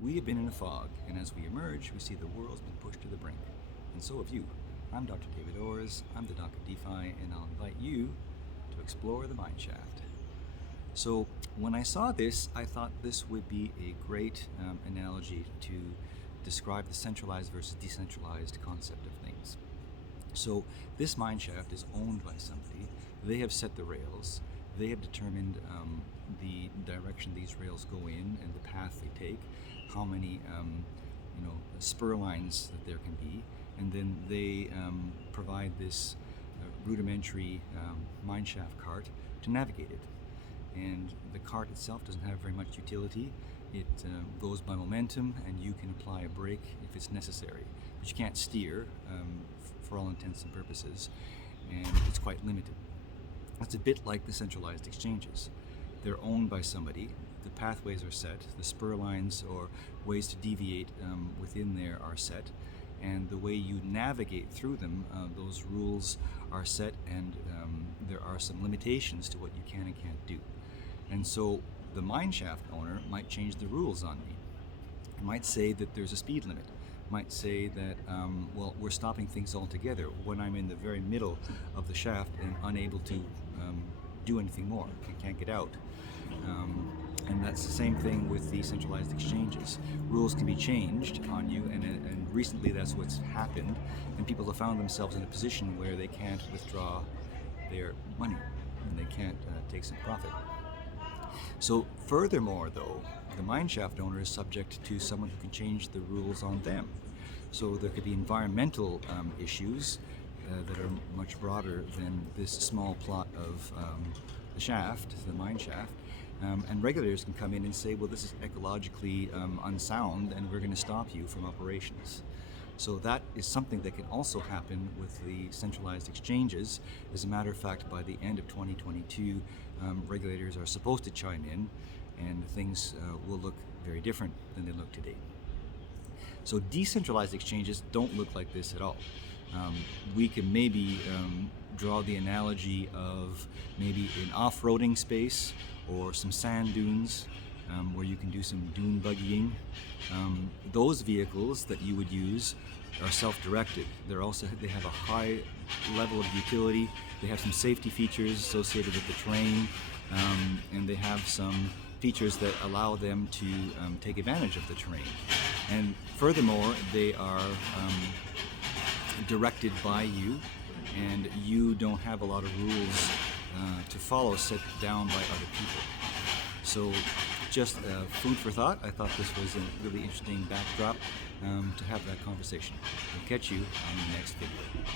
We have been in a fog, and as we emerge, we see the world's been pushed to the brink. And so have you. I'm Dr. David Orrs, I'm the Doc of DeFi, and I'll invite you to explore the mineshaft. So when I saw this, I thought this would be a great analogy to describe the centralized versus decentralized concept of things. So this mineshaft is owned by somebody. They have set the rails. They have determined the direction these rails go in and the path they take, how many spur lines that there can be, and then they provide this rudimentary mineshaft cart to navigate it. And the cart itself doesn't have very much utility. It goes by momentum, and you can apply a brake if it's necessary, but you can't steer for all intents and purposes, and it's quite limited. It's a bit like the centralized exchanges. They're owned by somebody, the pathways are set, the spur lines or ways to deviate within there are set, and the way you navigate through them, those rules are set, and there are some limitations to what you can and can't do. And so the mineshaft owner might change the rules on me. It might say that there's a speed limit. Might say that, we're stopping things altogether when I'm in the very middle of the shaft and unable to do anything more. I can't get out. And that's the same thing with the centralized exchanges. Rules can be changed on you, and recently that's what's happened, and people have found themselves in a position where they can't withdraw their money and they can't take some profit. So furthermore though, the mineshaft owner is subject to someone who can change the rules on them. So there could be environmental issues that are much broader than this small plot of the shaft, the mine shaft. And regulators can come in and say, well, this is ecologically unsound, and we're going to stop you from operations. So that is something that can also happen with the centralized exchanges. As a matter of fact, by the end of 2022, regulators are supposed to chime in, and things will look very different than they look today. So decentralized exchanges don't look like this at all. We can maybe draw the analogy of maybe an off-roading space or some sand dunes where you can do some dune buggying. Those vehicles that you would use are self-directed. They have a high level of utility. They have some safety features associated with the terrain, and they have some features that allow them to take advantage of the terrain. And furthermore, they are directed by you, and you don't have a lot of rules to follow set down by other people. So just food for thought. I thought this was a really interesting backdrop to have that conversation. I'll catch you on the next video.